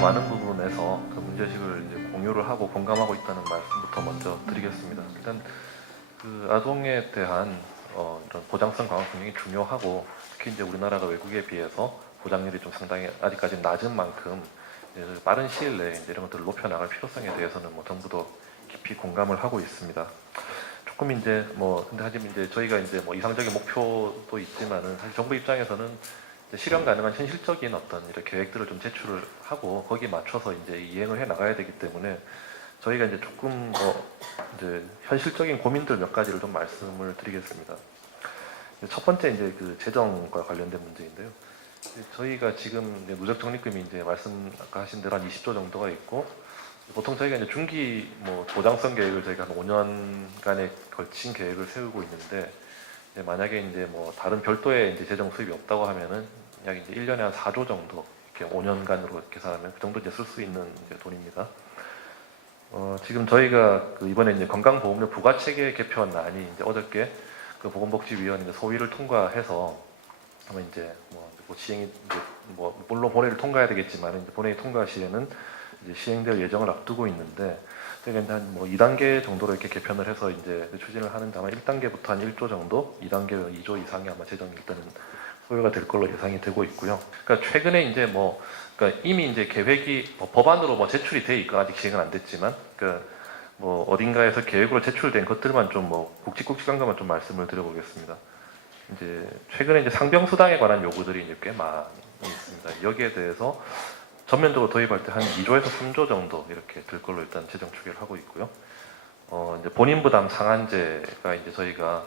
많은 부분에서 그 문제의식을 이제 공유를 하고 공감하고 있다는 말씀부터 먼저 드리겠습니다. 일단 그 아동에 대한 이런 보장성 강화 굉장히 중요하고, 특히 이제 우리나라가 외국에 비해서 보장률이 좀 상당히 아직까지 낮은 만큼 이제 빠른 시일 내에 이제 이런 것들을 높여 나갈 필요성에 대해서는 뭐 정부도 깊이 공감을 하고 있습니다. 조금 이제 근데 하지만 이제 저희가 이제 이상적인 목표도 있지만은 사실 정부 입장에서는 실현 가능한 현실적인 어떤 이런 계획들을 좀 제출을 하고 거기에 맞춰서 이제 이행을 해 나가야 되기 때문에 저희가 이제 조금 이제 현실적인 고민들 몇 가지를 좀 말씀을 드리겠습니다. 첫 번째 이제 그 재정과 관련된 문제인데요. 저희가 지금 이제 누적 적립금이 이제 말씀 아까 하신 대로 한 20조 정도가 있고, 보통 저희가 이제 중기 보장성 계획을 저희가 한 5년간에 걸친 계획을 세우고 있는데, 이제 만약에 이제 다른 별도의 이제 재정 수입이 없다고 하면은 약 이제 1년에 한 4조 정도 이렇게 5년간으로 계산하면 그 정도 이제 쓸 수 있는 이제 돈입니다. 지금 저희가 그 이번에 이제 건강보험료 부과체계 개편안이 이제 어저께 그 보건복지위원회 이제 소위를 통과해서 아마 이제 시행이 이제 물론 본회의를 통과해야 되겠지만 이제 본회의 통과 시에는 이제 시행될 예정을 앞두고 있는데, 저희가 이제 한 2단계 정도로 이렇게 개편을 해서 이제 추진을 하는데 아마 1단계부터 한 1조 정도, 2단계로 2조 이상이 아마 재정이 일단은 소요가 될 걸로 예상이 되고 있고요. 그러니까 최근에 이제 그러니까 이미 이제 계획이 법안으로 제출이 돼 있고 아직 시행은 안 됐지만, 그러니까 어딘가에서 계획으로 제출된 것들만 좀 굵직굵직한 것만 좀 말씀을 드려보겠습니다. 이제 최근에 이제 상병수당에 관한 요구들이 이제 꽤 많이 있습니다. 여기에 대해서 전면적으로 도입할 때 한 2조에서 3조 정도 이렇게 들 걸로 일단 재정 추계를 하고 있고요. 이제 본인 부담 상한제가 이제 저희가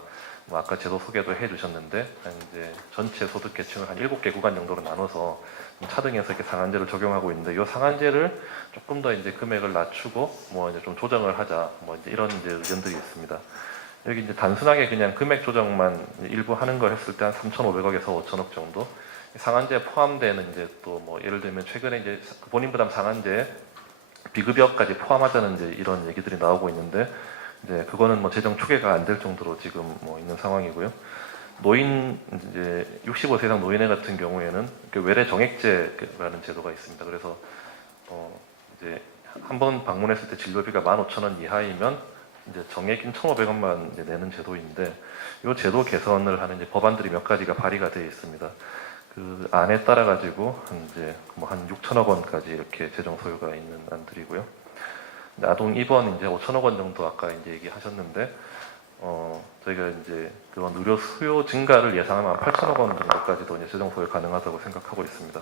아까 제도 소개도 해주셨는데, 이제 전체 소득 계층을 한 7개 구간 정도로 나눠서 차등해서 이렇게 상한제를 적용하고 있는데, 이 상한제를 조금 더 이제 금액을 낮추고 이제 좀 조정을 하자, 이제 이런 이제 의견들이 있습니다. 여기 이제 단순하게 그냥 금액 조정만 일부 하는 걸 했을 때 한 3,500억에서 5천억 정도. 상한제에 포함되는 이제 또 예를 들면 최근에 이제 본인 부담 상한제 비급여까지 포함하자는 이제 이런 얘기들이 나오고 있는데, 이제 그거는 재정 추계가 안 될 정도로 지금 있는 상황이고요. 노인 이제 65세 이상 노인회 같은 경우에는 외래 정액제라는 제도가 있습니다. 그래서 이제 한 번 방문했을 때 진료비가 15,000원 이하이면 이제 정액인 1,500원만 이제 내는 제도인데, 이 제도 개선을 하는 이제 법안들이 몇 가지가 발의가 되어 있습니다. 그 안에 따라 가지고 한 6천억 원까지 이렇게 재정 소요가 있는 안들이고요. 아동 입원 이제 5천억 원 정도 아까 이제 얘기하셨는데, 저희가 이제 그런 의료 수요 증가를 예상하면 8천억 원 정도까지도 이제 재정 소요 가능하다고 생각하고 있습니다.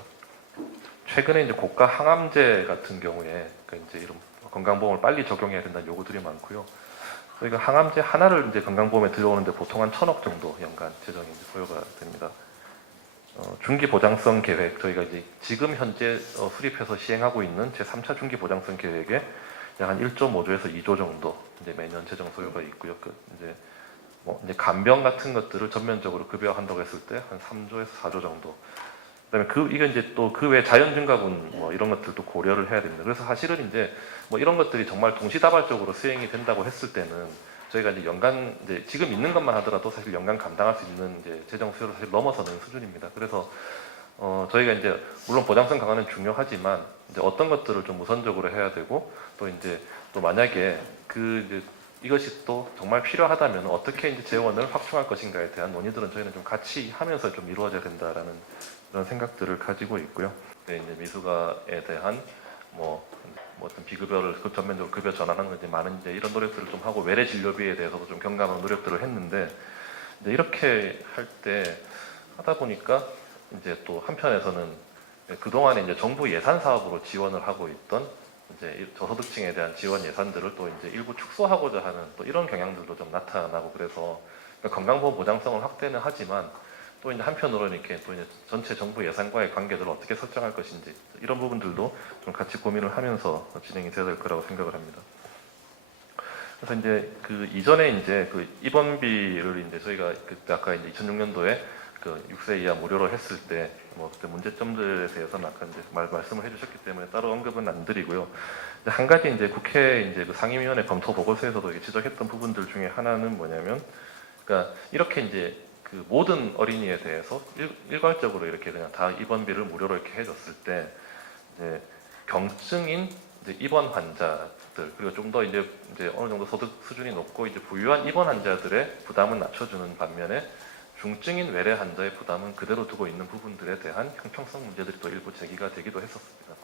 최근에 이제 고가 항암제 같은 경우에 이제 이런 건강보험을 빨리 적용해야 된다는 요구들이 많고요. 저희가 항암제 하나를 이제 건강보험에 들어오는데 보통 한 1,000억 정도 연간 재정이 이제 소요가 됩니다. 중기 보장성 계획, 저희가 이제 지금 현재 수립해서 시행하고 있는 제3차 중기 보장성 계획에 약 한 1.5조에서 2조 정도 이제 매년 재정 소요가 있고요. 이제 간병 같은 것들을 전면적으로 급여한다고 했을 때 한 3조에서 4조 정도. 그다음에 이건 이제 또 그 외 자연증가분 이런 것들도 고려를 해야 됩니다. 그래서 사실은 이제 이런 것들이 정말 동시다발적으로 수행이 된다고 했을 때는 저희가 이제 연간 이제 지금 있는 것만 하더라도 사실 연간 감당할 수 있는 이제 재정 수요를 사실 넘어서는 수준입니다. 그래서 저희가 이제 물론 보장성 강화는 중요하지만 이제 어떤 것들을 좀 우선적으로 해야 되고, 또 이제 또 만약에 이것이 또 정말 필요하다면 어떻게 이제 재원을 확충할 것인가에 대한 논의들은 저희는 좀 같이 하면서 좀 이루어져야 된다라는 그런 생각들을 가지고 있고요. 네, 이제 미숙아에 대한 어떤 비급여를 전면적으로 급여 전환하는 건 이제 많은 이제 이런 노력들을 좀 하고, 외래 진료비에 대해서도 좀 경감하는 노력들을 했는데, 이제 이렇게 할 때 하다 보니까 이제 또 한편에서는 그동안에 이제 정부 예산 사업으로 지원을 하고 있던 이제 저소득층에 대한 지원 예산들을 또 이제 일부 축소하고자 하는 또 이런 경향들도 좀 나타나고, 그래서 건강보험 보장성을 확대는 하지만 또 이제 한편으로는 이렇게 또 이제 전체 정부 예산과의 관계들을 어떻게 설정할 것인지 이런 부분들도 좀 같이 고민을 하면서 진행이 돼야 될 거라고 생각을 합니다. 그래서 이제 그 이전에 이제 그 입원비를 이제 저희가 그때 아까 이제 2006년도에 그 6세 이하 무료로 했을 때 그때 문제점들에 대해서는 아까 이제 말씀을 해주셨기 때문에 따로 언급은 안 드리고요. 한 가지 이제 국회 이제 그 상임위원회 검토 보고서에서도 지적했던 부분들 중에 하나는 뭐냐면, 그러니까 이렇게 이제 그 모든 어린이에 대해서 일괄적으로 이렇게 그냥 다 입원비를 무료로 이렇게 해줬을 때 이제 경증인 이제 입원 환자들, 그리고 좀 더 이제 어느 정도 소득 수준이 높고 이제 부유한 입원 환자들의 부담은 낮춰주는 반면에 중증인 외래 환자의 부담은 그대로 두고 있는 부분들에 대한 형평성 문제들이 또 일부 제기가 되기도 했었습니다.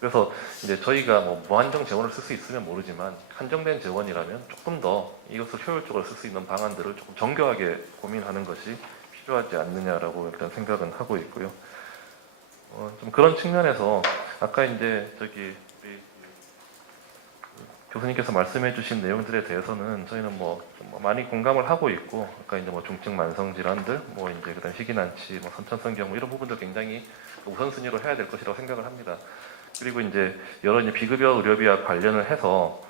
그래서 이제 저희가 뭐 무한정 재원을 쓸 수 있으면 모르지만 한정된 재원이라면 조금 더 이것을 효율적으로 쓸 수 있는 방안들을 조금 정교하게 고민하는 것이 필요하지 않느냐라고 일단 생각은 하고 있고요. 좀 그런 측면에서 아까 이제 우리 교수님께서 말씀해주신 내용들에 대해서는 저희는 뭐 많이 공감을 하고 있고, 아까 이제 뭐 중증 만성 질환들, 뭐 이제 그다음 희귀난치, 뭐 선천성 경우 이런 부분들 굉장히 우선순위로 해야 될 것이라고 생각을 합니다. 그리고 이제 여러 이제 비급여 의료비와 관련을 해서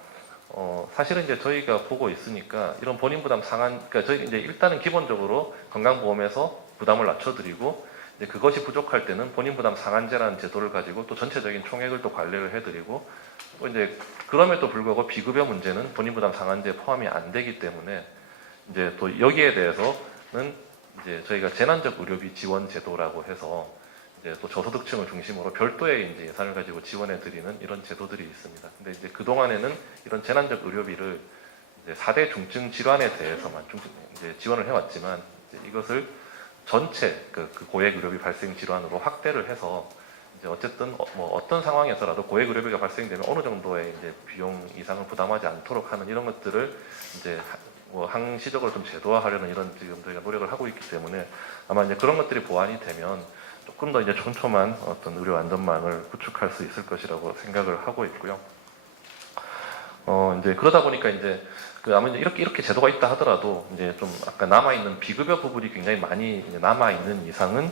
사실은 이제 저희가 보고 있으니까 이런 본인 부담 상한, 그러니까 저희 이제 일단은 기본적으로 건강보험에서 부담을 낮춰드리고, 이제 그것이 부족할 때는 본인 부담 상한제라는 제도를 가지고 또 전체적인 총액을 또 관리를 해드리고, 또 이제 그럼에도 불구하고 비급여 문제는 본인 부담 상한제에 포함이 안 되기 때문에 이제 또 여기에 대해서는 이제 저희가 재난적 의료비 지원 제도라고 해서 이제 또 저소득층을 중심으로 별도의 이제 예산을 가지고 지원해 드리는 이런 제도들이 있습니다. 근데 이제 그 동안에는 이런 재난적 의료비를 이제 4대 중증 질환에 대해서만 이제 지원을 해왔지만, 이제 이것을 전체 그 고액 의료비 발생 질환으로 확대를 해서 이제 어쨌든 뭐 어떤 상황에서라도 고액 의료비가 발생되면 어느 정도의 이제 비용 이상을 부담하지 않도록 하는 이런 것들을 이제 뭐 항시적으로 좀 제도화하려는 이런 지금 저희가 노력을 하고 있기 때문에 아마 이제 그런 것들이 보완이 되면 조금 더 이제 촘촘한 어떤 의료 안전망을 구축할 수 있을 것이라고 생각을 하고 있고요. 이제 그러다 보니까 이제 아마 이렇게 제도가 있다 하더라도 이제 좀 아까 남아있는 비급여 부분이 굉장히 많이 남아있는 이상은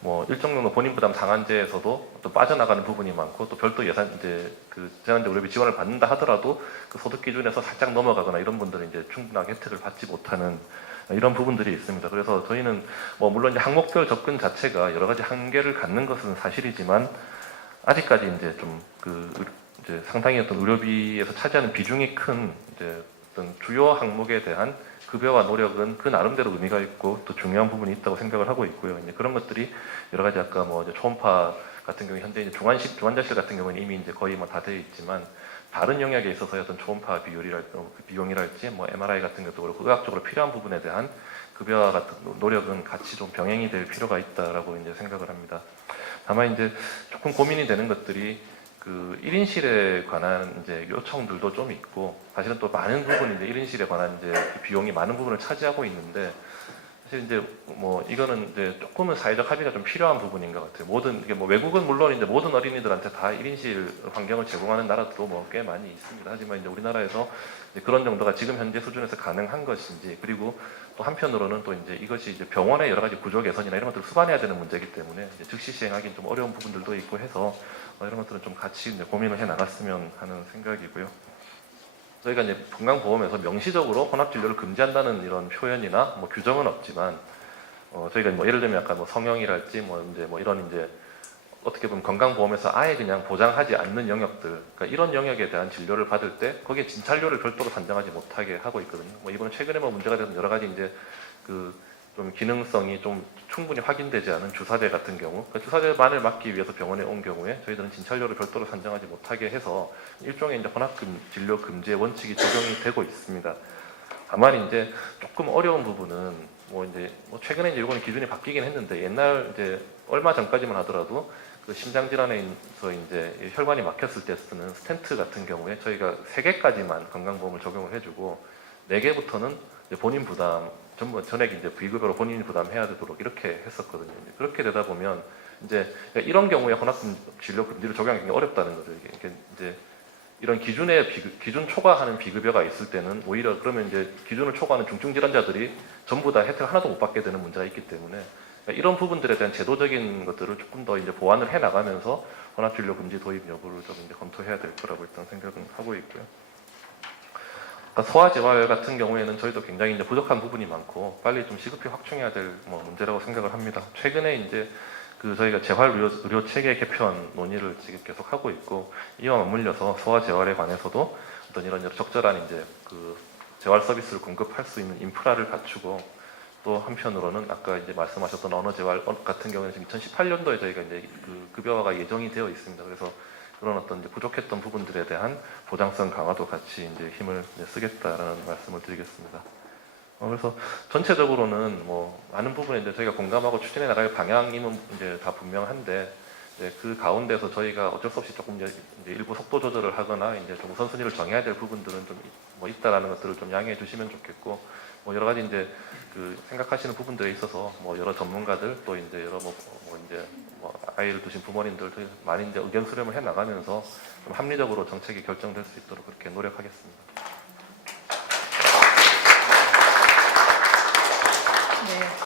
뭐 일정 정도 본인 부담 상한제에서도 또 빠져나가는 부분이 많고, 또 별도 예산 이제 그 재난적 의료비 지원을 받는다 하더라도 그 소득 기준에서 살짝 넘어가거나 이런 분들은 이제 충분하게 혜택을 받지 못하는 이런 부분들이 있습니다. 그래서 저희는 뭐 물론 이제 항목별 접근 자체가 여러 가지 한계를 갖는 것은 사실이지만, 아직까지 이제 좀 이제 상당히 어떤 의료비에서 차지하는 비중이 큰 이제 어떤 주요 항목에 대한 급여와 노력은 그 나름대로 의미가 있고 또 중요한 부분이 있다고 생각을 하고 있고요. 이제 그런 것들이 여러 가지 아까 뭐 이제 초음파 같은 경우 현재 이제 중환자실 같은 경우는 이미 이제 거의 뭐 다 되어 있지만, 다른 영역에 있어서의 어떤 초음파 비용이랄지 뭐 MRI 같은 것도 그렇고 의학적으로 필요한 부분에 대한 급여와 같은 노력은 같이 좀 병행이 될 필요가 있다라고 이제 생각을 합니다. 다만 이제 조금 고민이 되는 것들이 그 1인실에 관한 이제 요청들도 좀 있고, 사실은 또 많은 부분이 이제 1인실에 관한 이제 비용이 많은 부분을 차지하고 있는데, 사실 이제 뭐 이거는 이제 조금은 사회적 합의가 좀 필요한 부분인 것 같아요. 이게 뭐 외국은 물론 이제 모든 어린이들한테 다 1인실 환경을 제공하는 나라도 뭐 꽤 많이 있습니다. 하지만 이제 우리나라에서 이제 그런 정도가 지금 현재 수준에서 가능한 것인지, 그리고 또 한편으로는 또 이제 이것이 이제 병원의 여러 가지 구조 개선이나 이런 것들을 수반해야 되는 문제이기 때문에 이제 즉시 시행하기는 좀 어려운 부분들도 있고 해서 이런 것들은 좀 같이 이제 고민을 해 나갔으면 하는 생각이고요. 저희가 이제 건강보험에서 명시적으로 혼합진료를 금지한다는 이런 표현이나 뭐 규정은 없지만, 저희가 뭐 예를 들면 약간 뭐 성형이랄지 뭐 이제 뭐 이런 이제 어떻게 보면 건강보험에서 아예 그냥 보장하지 않는 영역들, 그러니까 이런 영역에 대한 진료를 받을 때 거기에 진찰료를 별도로 산정하지 못하게 하고 있거든요. 뭐 이거는 최근에 뭐 문제가 되는 여러 가지 이제 좀 기능성이 좀 충분히 확인되지 않은 주사제 같은 경우, 그 주사제만을 맞기 위해서 병원에 온 경우에 저희들은 진찰료를 별도로 산정하지 못하게 해서 일종의 이제 혼합 진료 금지의 원칙이 적용이 되고 있습니다. 다만 이제 조금 어려운 부분은 뭐 이제 최근에 이제 이거는 기준이 바뀌긴 했는데, 옛날 이제 얼마 전까지만 하더라도 그 심장 질환에서 이제 혈관이 막혔을 때 쓰는 스텐트 같은 경우에 저희가 3개까지만 건강보험을 적용을 해주고 4개부터는 본인 부담 전액 이제 비급여로 본인이 부담해야 되도록 이렇게 했었거든요. 그렇게 되다 보면 이제 이런 경우에 혼합 진료 금지를 적용하기 어렵다는 거죠. 이게 이제 이런 기준 초과하는 비급여가 있을 때는 오히려 그러면 이제 기준을 초과하는 중증 질환자들이 전부 다 혜택을 하나도 못 받게 되는 문제가 있기 때문에, 이런 부분들에 대한 제도적인 것들을 조금 더 이제 보완을 해 나가면서 혼합 진료 금지 도입 여부를 좀 이제 검토해야 될 거라고 일단 생각은 하고 있고요. 소아재활 같은 경우에는 저희도 굉장히 이제 부족한 부분이 많고 빨리 좀 시급히 확충해야 될 문제라고 생각을 합니다. 최근에 이제 저희가 재활 의료 체계 개편 논의를 지금 계속 하고 있고, 이와 맞물려서 소아재활에 관해서도 어떤 이런 적절한 이제 재활 서비스를 공급할 수 있는 인프라를 갖추고, 또 한편으로는 아까 이제 말씀하셨던 언어재활 같은 경우는 지금 2018년도에 저희가 이제 급여화가 예정이 되어 있습니다. 그래서 그런 어떤 이제 부족했던 부분들에 대한 보장성 강화도 같이 이제 힘을 이제 쓰겠다라는 말씀을 드리겠습니다. 그래서 전체적으로는 뭐 많은 부분에 이제 저희가 공감하고 추진해 나갈 방향임은 이제 다 분명한데 이제 그 가운데서 저희가 어쩔 수 없이 조금 이제 일부 속도 조절을 하거나 이제 좀 우선순위를 정해야 될 부분들은 좀 뭐 있다라는 것들을 좀 양해해 주시면 좋겠고 뭐 여러 가지 이제 그 생각하시는 부분들에 있어서 뭐 여러 전문가들 또 이제 여러 이제 뭐 아이를 두신 부모님들 많이 이제 의견 수렴을 해 나가면서 좀 합리적으로 정책이 결정될 수 있도록 그렇게 노력하겠습니다.